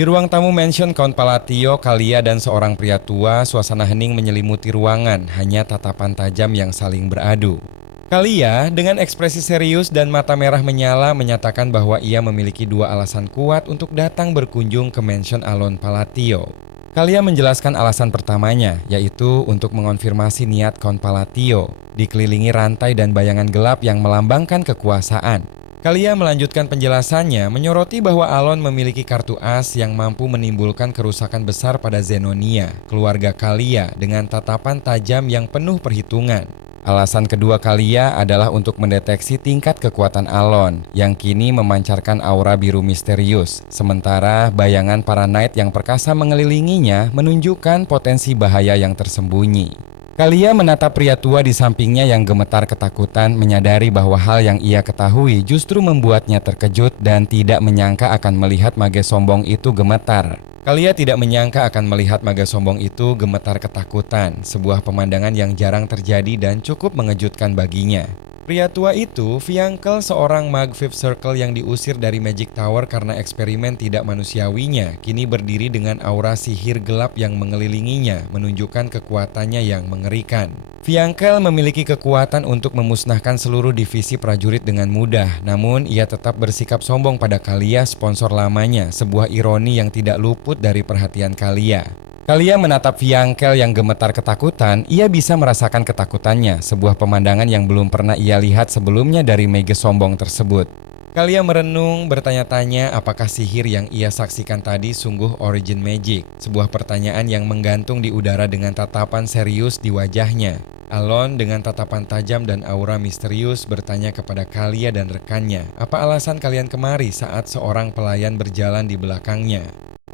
Di ruang tamu mansion Count Palatio, Kalia dan seorang pria tua, suasana hening menyelimuti ruangan, hanya tatapan tajam yang saling beradu. Kalia, dengan ekspresi serius dan mata merah menyala, menyatakan bahwa ia memiliki dua alasan kuat untuk datang berkunjung ke mansion Alon Palatio. Kalia menjelaskan alasan pertamanya, yaitu untuk mengonfirmasi niat Count Palatio, dikelilingi rantai dan bayangan gelap yang melambangkan kekuasaan. Kalia melanjutkan penjelasannya, menyoroti bahwa Alon memiliki kartu as yang mampu menimbulkan kerusakan besar pada Zenonia, keluarga Kalia, dengan tatapan tajam yang penuh perhitungan. Alasan kedua Kalia adalah untuk mendeteksi tingkat kekuatan Alon yang kini memancarkan aura biru misterius, sementara bayangan para knight yang perkasa mengelilinginya menunjukkan potensi bahaya yang tersembunyi. Kalia menatap pria tua di sampingnya yang gemetar ketakutan, menyadari bahwa hal yang ia ketahui justru membuatnya terkejut dan tidak menyangka akan melihat mage sombong itu gemetar. Kalia tidak menyangka akan melihat mage sombong itu gemetar ketakutan, sebuah pemandangan yang jarang terjadi dan cukup mengejutkan baginya. Pria tua itu, Fiankel, seorang mag Fifth Circle yang diusir dari Magic Tower karena eksperimen tidak manusiawinya, kini berdiri dengan aura sihir gelap yang mengelilinginya, menunjukkan kekuatannya yang mengerikan. Fiankel memiliki kekuatan untuk memusnahkan seluruh divisi prajurit dengan mudah, namun ia tetap bersikap sombong pada Kalia, sponsor lamanya, sebuah ironi yang tidak luput dari perhatian Kalia. Kalia menatap Fiankel yang gemetar ketakutan, ia bisa merasakan ketakutannya, sebuah pemandangan yang belum pernah ia lihat sebelumnya dari mage sombong tersebut. Kalia merenung, bertanya-tanya apakah sihir yang ia saksikan tadi sungguh origin magic, sebuah pertanyaan yang menggantung di udara dengan tatapan serius di wajahnya. Alon dengan tatapan tajam dan aura misterius bertanya kepada Kalia dan rekannya, apa alasan kalian kemari saat seorang pelayan berjalan di belakangnya?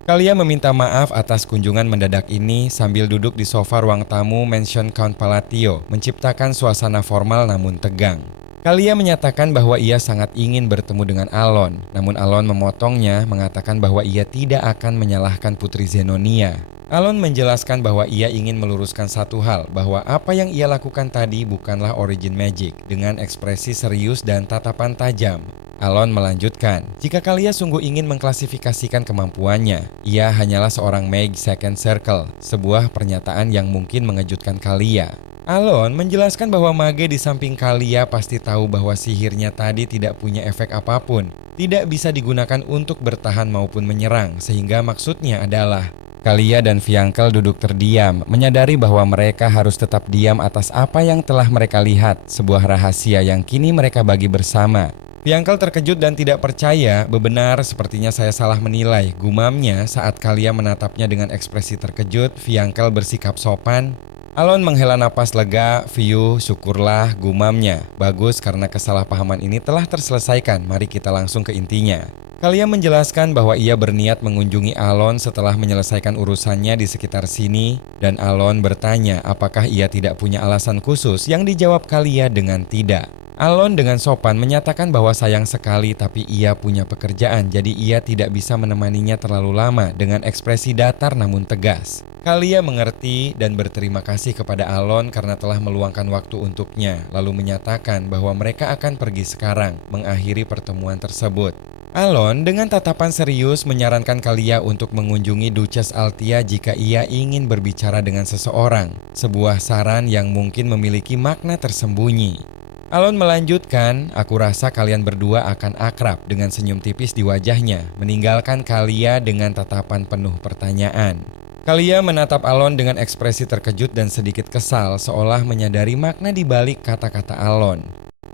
Kalia meminta maaf atas kunjungan mendadak ini sambil duduk di sofa ruang tamu mansion Count Palatio, menciptakan suasana formal namun tegang. Kalia menyatakan bahwa ia sangat ingin bertemu dengan Alon, namun Alon memotongnya, mengatakan bahwa ia tidak akan menyalahkan Putri Zenonia. Alon menjelaskan bahwa ia ingin meluruskan satu hal, bahwa apa yang ia lakukan tadi bukanlah origin magic, dengan ekspresi serius dan tatapan tajam. Alon melanjutkan, jika Kalia sungguh ingin mengklasifikasikan kemampuannya, ia hanyalah seorang mage second circle, sebuah pernyataan yang mungkin mengejutkan Kalia. Alon menjelaskan bahwa mage di samping Kalia pasti tahu bahwa sihirnya tadi tidak punya efek apapun, tidak bisa digunakan untuk bertahan maupun menyerang, sehingga maksudnya adalah Kalia dan Fiankel duduk terdiam, menyadari bahwa mereka harus tetap diam atas apa yang telah mereka lihat, sebuah rahasia yang kini mereka bagi bersama. Fiankel terkejut dan tidak percaya, benar sepertinya saya salah menilai, gumamnya saat Kalia menatapnya dengan ekspresi terkejut. Fiankel bersikap sopan. Alon menghela napas lega, Fiu, syukurlah, gumamnya. Bagus, karena kesalahpahaman ini telah terselesaikan, mari kita langsung ke intinya. Kalia menjelaskan bahwa ia berniat mengunjungi Alon setelah menyelesaikan urusannya di sekitar sini, dan Alon bertanya apakah ia tidak punya alasan khusus, yang dijawab Kalia dengan tidak. Alon dengan sopan menyatakan bahwa sayang sekali tapi ia punya pekerjaan, jadi ia tidak bisa menemaninya terlalu lama, dengan ekspresi datar namun tegas. Kalia mengerti dan berterima kasih kepada Alon karena telah meluangkan waktu untuknya, lalu menyatakan bahwa mereka akan pergi sekarang, mengakhiri pertemuan tersebut. Alon dengan tatapan serius menyarankan Kalia untuk mengunjungi Duchess Altia jika ia ingin berbicara dengan seseorang, sebuah saran yang mungkin memiliki makna tersembunyi. Alon melanjutkan, aku rasa kalian berdua akan akrab, dengan senyum tipis di wajahnya, meninggalkan Kalia dengan tatapan penuh pertanyaan. Kalia menatap Alon dengan ekspresi terkejut dan sedikit kesal, seolah menyadari makna di balik kata-kata Alon.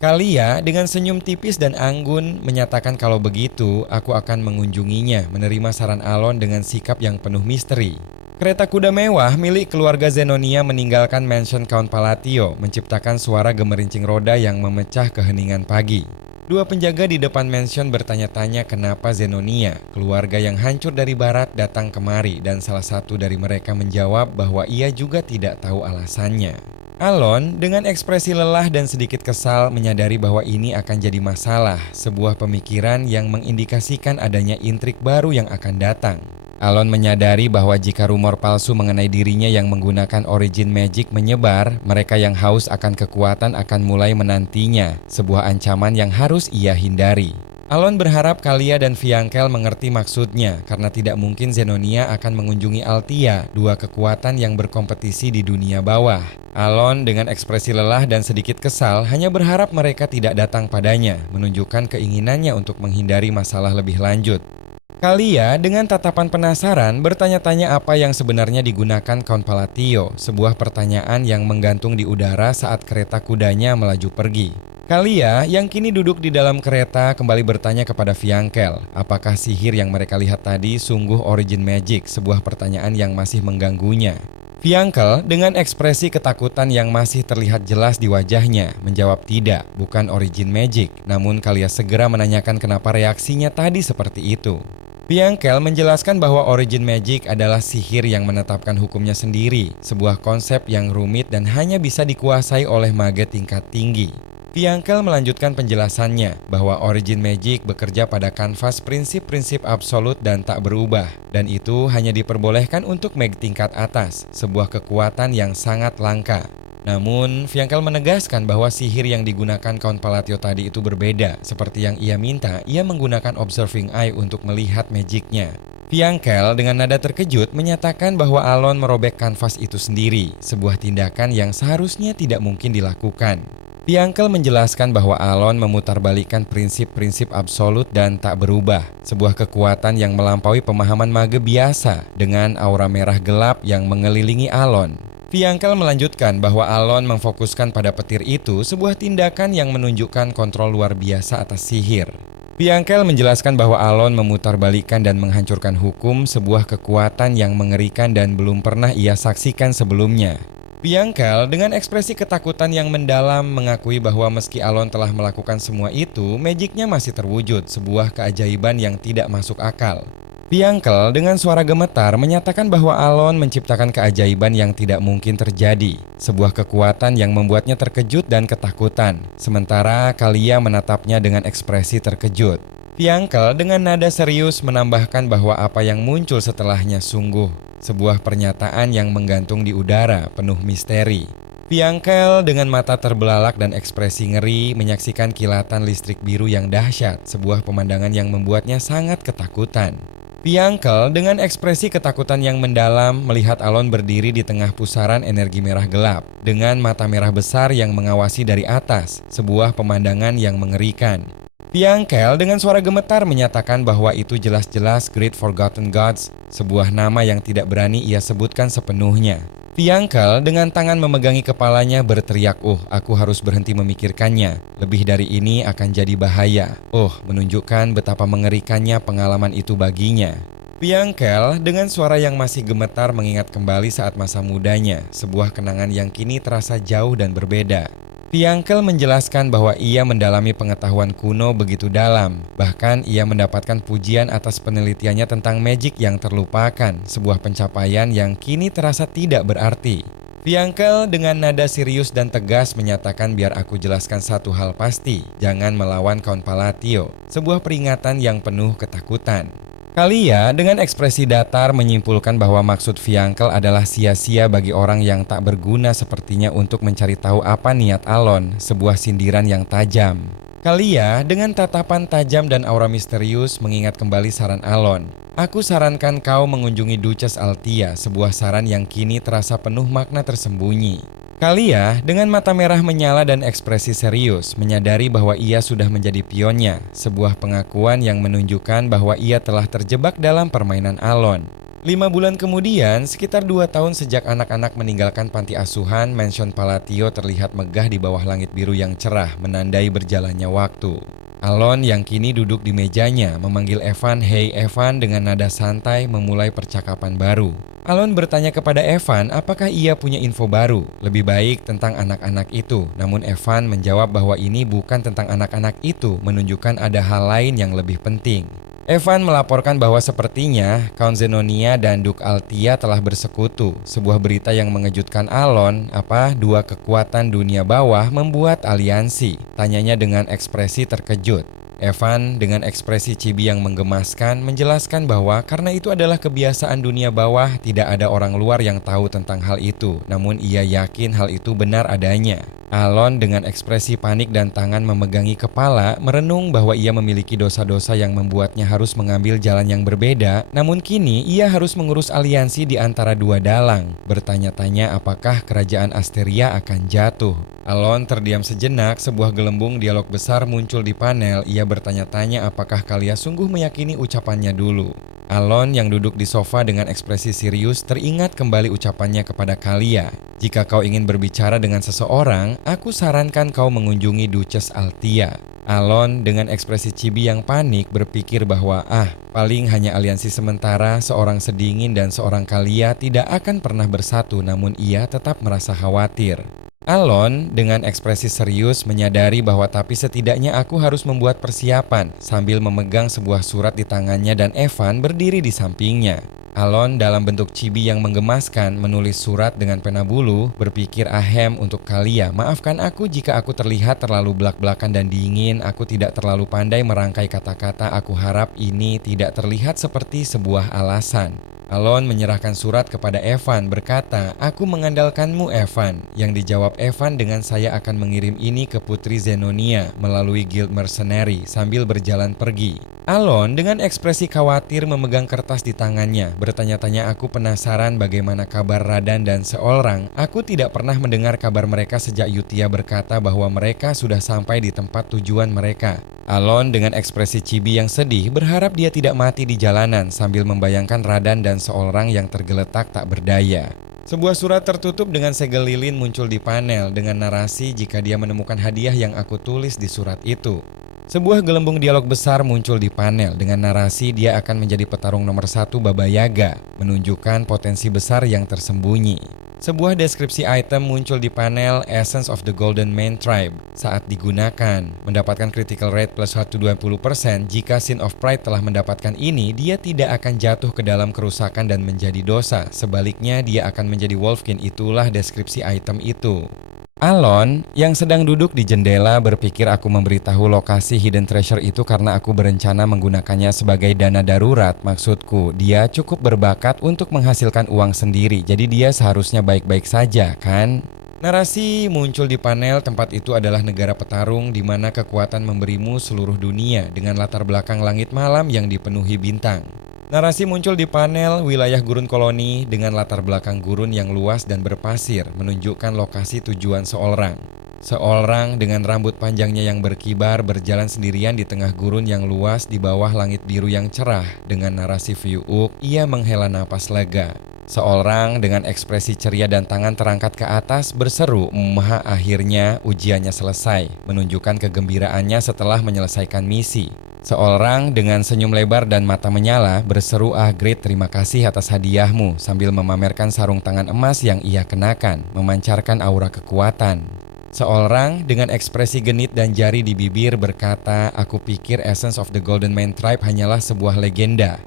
Kalia dengan senyum tipis dan anggun menyatakan kalau begitu, aku akan mengunjunginya, menerima saran Alon dengan sikap yang penuh misteri. Kereta kuda mewah milik keluarga Zenonia meninggalkan mansion Count Palatio, menciptakan suara gemerincing roda yang memecah keheningan pagi. Dua penjaga di depan mansion bertanya-tanya kenapa Zenonia, keluarga yang hancur dari barat, datang kemari, dan salah satu dari mereka menjawab bahwa ia juga tidak tahu alasannya. Alon dengan ekspresi lelah dan sedikit kesal menyadari bahwa ini akan jadi masalah, sebuah pemikiran yang mengindikasikan adanya intrik baru yang akan datang. Alon menyadari bahwa jika rumor palsu mengenai dirinya yang menggunakan origin magic menyebar, mereka yang haus akan kekuatan akan mulai menantinya, sebuah ancaman yang harus ia hindari. Alon berharap Kalia dan Fiangkel mengerti maksudnya karena tidak mungkin Zenonia akan mengunjungi Altia, dua kekuatan yang berkompetisi di dunia bawah. Alon dengan ekspresi lelah dan sedikit kesal hanya berharap mereka tidak datang padanya, menunjukkan keinginannya untuk menghindari masalah lebih lanjut. Kalia dengan tatapan penasaran bertanya-tanya apa yang sebenarnya digunakan Count Palatio, sebuah pertanyaan yang menggantung di udara saat kereta kudanya melaju pergi. Kalia yang kini duduk di dalam kereta kembali bertanya kepada Fiangkel, apakah sihir yang mereka lihat tadi sungguh origin magic, sebuah pertanyaan yang masih mengganggunya. Fiangkel dengan ekspresi ketakutan yang masih terlihat jelas di wajahnya menjawab tidak, bukan origin magic, namun Kalia segera menanyakan kenapa reaksinya tadi seperti itu. Fiangkel menjelaskan bahwa origin magic adalah sihir yang menetapkan hukumnya sendiri, sebuah konsep yang rumit dan hanya bisa dikuasai oleh mage tingkat tinggi. Fiangkel melanjutkan penjelasannya bahwa origin magic bekerja pada kanvas prinsip-prinsip absolut dan tak berubah, dan itu hanya diperbolehkan untuk mage tingkat atas, sebuah kekuatan yang sangat langka. Namun, Fiangkel menegaskan bahwa sihir yang digunakan Count Palatio tadi itu berbeda, seperti yang ia minta, ia menggunakan Observing Eye untuk melihat magicnya. Fiangkel dengan nada terkejut menyatakan bahwa Alon merobek kanvas itu sendiri, sebuah tindakan yang seharusnya tidak mungkin dilakukan. Fiangkel menjelaskan bahwa Alon memutarbalikkan prinsip-prinsip absolut dan tak berubah, sebuah kekuatan yang melampaui pemahaman mage biasa dengan aura merah gelap yang mengelilingi Alon. Fiangkel melanjutkan bahwa Alon memfokuskan pada petir itu sebuah tindakan yang menunjukkan kontrol luar biasa atas sihir. Fiangkel menjelaskan bahwa Alon memutarbalikkan dan menghancurkan hukum, sebuah kekuatan yang mengerikan dan belum pernah ia saksikan sebelumnya. Fiangkel dengan ekspresi ketakutan yang mendalam mengakui bahwa meski Alon telah melakukan semua itu, magicnya masih terwujud, sebuah keajaiban yang tidak masuk akal. Fiangkel dengan suara gemetar menyatakan bahwa Alon menciptakan keajaiban yang tidak mungkin terjadi, sebuah kekuatan yang membuatnya terkejut dan ketakutan, sementara Kalia menatapnya dengan ekspresi terkejut. Fiangkel dengan nada serius menambahkan bahwa apa yang muncul setelahnya sungguh sebuah pernyataan yang menggantung di udara, penuh misteri. Fiangkel dengan mata terbelalak dan ekspresi ngeri menyaksikan kilatan listrik biru yang dahsyat, sebuah pemandangan yang membuatnya sangat ketakutan. Fiangkel dengan ekspresi ketakutan yang mendalam melihat Alon berdiri di tengah pusaran energi merah gelap, dengan mata merah besar yang mengawasi dari atas, sebuah pemandangan yang mengerikan. Fiangkel dengan suara gemetar menyatakan bahwa itu jelas-jelas Great Forgotten Gods, sebuah nama yang tidak berani ia sebutkan sepenuhnya. Fiangkel dengan tangan memegangi kepalanya berteriak, aku harus berhenti memikirkannya. Lebih dari ini akan jadi bahaya. Menunjukkan betapa mengerikannya pengalaman itu baginya. Fiangkel dengan suara yang masih gemetar mengingat kembali saat masa mudanya, sebuah kenangan yang kini terasa jauh dan berbeda. Fiangkel menjelaskan bahwa ia mendalami pengetahuan kuno begitu dalam, bahkan ia mendapatkan pujian atas penelitiannya tentang magic yang terlupakan, sebuah pencapaian yang kini terasa tidak berarti. Fiangkel dengan nada serius dan tegas menyatakan biar aku jelaskan satu hal pasti, jangan melawan Count Palatio, sebuah peringatan yang penuh ketakutan. Kalia dengan ekspresi datar menyimpulkan bahwa maksud Fiangkel adalah sia-sia bagi orang yang tak berguna sepertinya untuk mencari tahu apa niat Alon, sebuah sindiran yang tajam. Kalia dengan tatapan tajam dan aura misterius mengingat kembali saran Alon. Aku sarankan kau mengunjungi Duchess Altia, sebuah saran yang kini terasa penuh makna tersembunyi. Kalia dengan mata merah menyala dan ekspresi serius menyadari bahwa ia sudah menjadi pionnya, sebuah pengakuan yang menunjukkan bahwa ia telah terjebak dalam permainan Alon. 5 bulan kemudian, sekitar 2 tahun sejak anak-anak meninggalkan panti asuhan, Mansion Palatio terlihat megah di bawah langit biru yang cerah menandai berjalannya waktu. Alon yang kini duduk di mejanya memanggil Evan, "Hey Evan," dengan nada santai memulai percakapan baru. Alon bertanya kepada Evan apakah ia punya info baru, lebih baik tentang anak-anak itu. Namun Evan menjawab bahwa ini bukan tentang anak-anak itu, menunjukkan ada hal lain yang lebih penting. Evan melaporkan bahwa sepertinya Count Zenonia dan Duke Altia telah bersekutu, sebuah berita yang mengejutkan Alon. Dua kekuatan dunia bawah membuat aliansi? Tanyanya dengan ekspresi terkejut. Evan dengan ekspresi chibi yang menggemaskan menjelaskan bahwa karena itu adalah kebiasaan dunia bawah, tidak ada orang luar yang tahu tentang hal itu, namun ia yakin hal itu benar adanya. Alon dengan ekspresi panik dan tangan memegangi kepala merenung bahwa ia memiliki dosa-dosa yang membuatnya harus mengambil jalan yang berbeda, namun kini ia harus mengurus aliansi di antara dua dalang, bertanya-tanya apakah kerajaan Asteria akan jatuh. Alon terdiam sejenak, sebuah gelembung dialog besar muncul di panel. Ia bertanya-tanya apakah Kalia sungguh meyakini ucapannya dulu. Alon yang duduk di sofa dengan ekspresi serius teringat kembali ucapannya kepada Kalia. Jika kau ingin berbicara dengan seseorang, aku sarankan kau mengunjungi Duchess Altia. Alon dengan ekspresi chibi yang panik berpikir bahwa paling hanya aliansi sementara, seorang sedingin dan seorang Kalia tidak akan pernah bersatu, namun ia tetap merasa khawatir. Alon dengan ekspresi serius menyadari bahwa tapi setidaknya aku harus membuat persiapan sambil memegang sebuah surat di tangannya dan Evan berdiri di sampingnya. Alon dalam bentuk chibi yang menggemaskan menulis surat dengan pena bulu, berpikir ahem untuk Kalia. Maafkan aku jika aku terlihat terlalu belak-belakan dan dingin, aku tidak terlalu pandai merangkai kata-kata, aku harap ini tidak terlihat seperti sebuah alasan. Alon menyerahkan surat kepada Evan berkata, aku mengandalkanmu Evan. Yang dijawab Evan dengan saya akan mengirim ini ke Putri Zenonia melalui Guild Mercenary sambil berjalan pergi. Alon dengan ekspresi khawatir memegang kertas di tangannya, bertanya-tanya aku penasaran bagaimana kabar Radan dan Seolrang. Aku tidak pernah mendengar kabar mereka sejak Yutia berkata bahwa mereka sudah sampai di tempat tujuan mereka. Alon dengan ekspresi chibi yang sedih berharap dia tidak mati di jalanan sambil membayangkan Radan dan Seolrang yang tergeletak tak berdaya. Sebuah surat tertutup dengan segel lilin muncul di panel dengan narasi jika dia menemukan hadiah yang aku tulis di surat itu. Sebuah gelembung dialog besar muncul di panel dengan narasi dia akan menjadi petarung nomor 1 Baba Yaga, menunjukkan potensi besar yang tersembunyi. Sebuah deskripsi item muncul di panel Essence of the Golden Mane Tribe. Saat digunakan, mendapatkan critical rate plus 120%. Jika Sin of Pride telah mendapatkan ini, dia tidak akan jatuh ke dalam kerusakan dan menjadi dosa. Sebaliknya, dia akan menjadi Wolfkin. Itulah deskripsi item itu. Alon yang sedang duduk di jendela berpikir aku memberitahu lokasi hidden treasure itu karena aku berencana menggunakannya sebagai dana darurat. Maksudku, dia cukup berbakat untuk menghasilkan uang sendiri, jadi dia seharusnya baik-baik saja, kan? Narasi muncul di panel. Tempat itu adalah negara petarung di mana kekuatan memberimu seluruh dunia dengan latar belakang langit malam yang dipenuhi bintang. Narasi muncul di panel wilayah gurun koloni dengan latar belakang gurun yang luas dan berpasir, menunjukkan lokasi tujuan Seolrang. Seolrang dengan rambut panjangnya yang berkibar berjalan sendirian di tengah gurun yang luas di bawah langit biru yang cerah. Dengan narasi view up, ia menghela napas lega. Seolrang dengan ekspresi ceria dan tangan terangkat ke atas berseru, akhirnya ujiannya selesai, menunjukkan kegembiraannya setelah menyelesaikan misi. Seorang dengan senyum lebar dan mata menyala berseru, great, terima kasih atas hadiahmu, sambil memamerkan sarung tangan emas yang ia kenakan, memancarkan aura kekuatan. Seorang dengan ekspresi genit dan jari di bibir berkata, aku pikir Essence of the Golden Mane Tribe hanyalah sebuah legenda,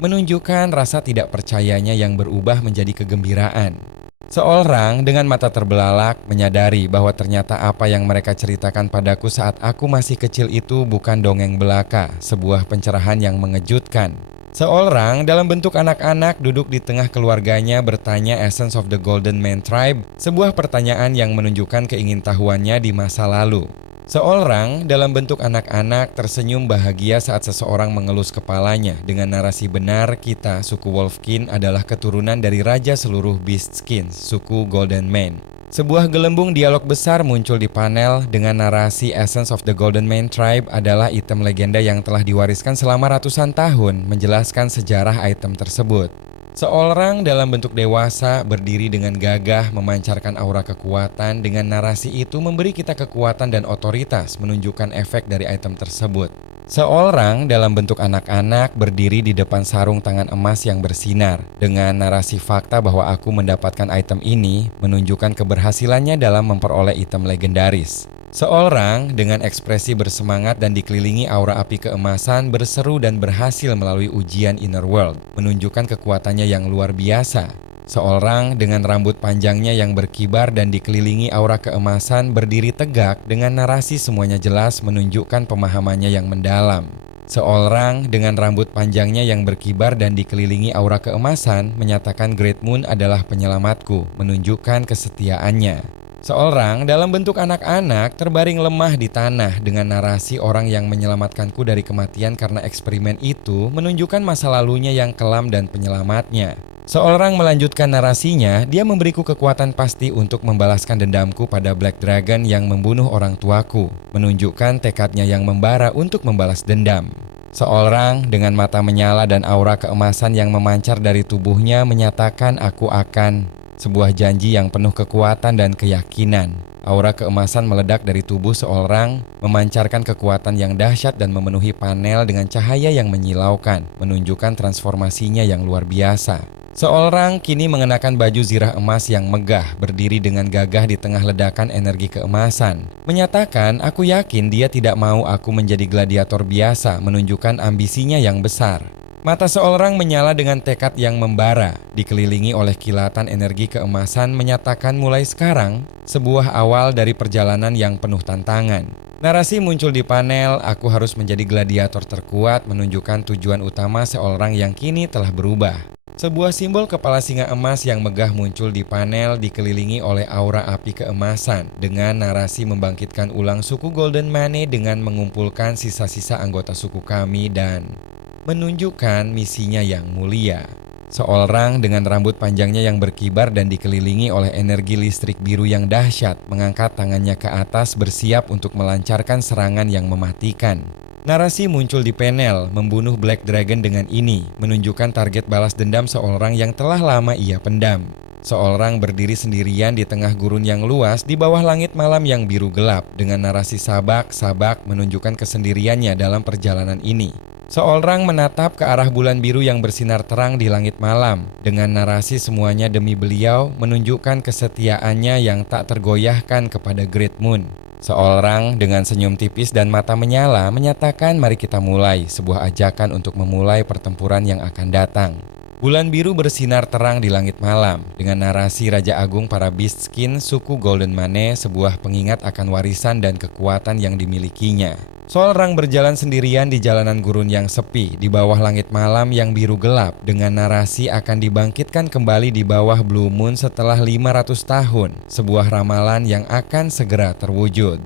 menunjukkan rasa tidak percayanya yang berubah menjadi kegembiraan. Seorang dengan mata terbelalak menyadari bahwa ternyata apa yang mereka ceritakan padaku saat aku masih kecil itu bukan dongeng belaka, sebuah pencerahan yang mengejutkan. Seorang dalam bentuk anak-anak duduk di tengah keluarganya bertanya Essence of the Golden Mane Tribe, sebuah pertanyaan yang menunjukkan keingintahuannya di masa lalu. Seorang dalam bentuk anak-anak tersenyum bahagia saat seseorang mengelus kepalanya dengan narasi benar, kita, suku Wolfkin adalah keturunan dari raja seluruh Beastskins, suku Golden Mane. Sebuah gelembung dialog besar muncul di panel dengan narasi Essence of the Golden Mane Tribe adalah item legenda yang telah diwariskan selama ratusan tahun, menjelaskan sejarah item tersebut. Seorang dalam bentuk dewasa berdiri dengan gagah memancarkan aura kekuatan. Dengan narasi itu memberi kita kekuatan dan otoritas, menunjukkan efek dari item tersebut. Seorang dalam bentuk anak-anak berdiri di depan sarung tangan emas yang bersinar. Dengan narasi fakta bahwa aku mendapatkan item ini menunjukkan keberhasilannya dalam memperoleh item legendaris. Seorang dengan ekspresi bersemangat dan dikelilingi aura api keemasan berseru dan berhasil melalui ujian Inner World, menunjukkan kekuatannya yang luar biasa. Seorang dengan rambut panjangnya yang berkibar dan dikelilingi aura keemasan berdiri tegak dengan narasi semuanya jelas menunjukkan pemahamannya yang mendalam. Seorang dengan rambut panjangnya yang berkibar dan dikelilingi aura keemasan menyatakan Great Moon adalah penyelamatku, menunjukkan kesetiaannya. Seorang dalam bentuk anak-anak terbaring lemah di tanah dengan narasi orang yang menyelamatkanku dari kematian karena eksperimen itu menunjukkan masa lalunya yang kelam dan penyelamatnya. Seorang melanjutkan narasinya, dia memberiku kekuatan pasti untuk membalaskan dendamku pada Black Dragon yang membunuh orang tuaku, menunjukkan tekadnya yang membara untuk membalas dendam. Seorang dengan mata menyala dan aura keemasan yang memancar dari tubuhnya menyatakan aku akan, sebuah janji yang penuh kekuatan dan keyakinan. Aura keemasan meledak dari tubuh seorang, memancarkan kekuatan yang dahsyat dan memenuhi panel dengan cahaya yang menyilaukan, menunjukkan transformasinya yang luar biasa. Seorang kini mengenakan baju zirah emas yang megah, berdiri dengan gagah di tengah ledakan energi keemasan. Menyatakan, aku yakin dia tidak mau aku menjadi gladiator biasa, menunjukkan ambisinya yang besar. Mata seorang menyala dengan tekad yang membara, dikelilingi oleh kilatan energi keemasan menyatakan mulai sekarang, sebuah awal dari perjalanan yang penuh tantangan. Narasi muncul di panel, aku harus menjadi gladiator terkuat, menunjukkan tujuan utama seorang yang kini telah berubah. Sebuah simbol kepala singa emas yang megah muncul di panel dikelilingi oleh aura api keemasan dengan narasi membangkitkan ulang suku Golden Mane dengan mengumpulkan sisa-sisa anggota suku kami dan menunjukkan misinya yang mulia. Seorang dengan rambut panjangnya yang berkibar dan dikelilingi oleh energi listrik biru yang dahsyat mengangkat tangannya ke atas bersiap untuk melancarkan serangan yang mematikan. Narasi muncul di panel, membunuh Black Dragon dengan ini, menunjukkan target balas dendam seorang yang telah lama ia pendam. Seorang berdiri sendirian di tengah gurun yang luas di bawah langit malam yang biru gelap, dengan narasi sabak-sabak menunjukkan kesendiriannya dalam perjalanan ini. Seorang menatap ke arah bulan biru yang bersinar terang di langit malam, dengan narasi semuanya demi beliau, menunjukkan kesetiaannya yang tak tergoyahkan kepada Great Moon. Seorang dengan senyum tipis dan mata menyala menyatakan mari kita mulai, sebuah ajakan untuk memulai pertempuran yang akan datang. Bulan biru bersinar terang di langit malam dengan narasi Raja Agung para Beast Skin suku Golden Mane, sebuah pengingat akan warisan dan kekuatan yang dimilikinya. Seorang berjalan sendirian di jalanan gurun yang sepi di bawah langit malam yang biru gelap dengan narasi akan dibangkitkan kembali di bawah Blue Moon setelah 500 tahun, sebuah ramalan yang akan segera terwujud.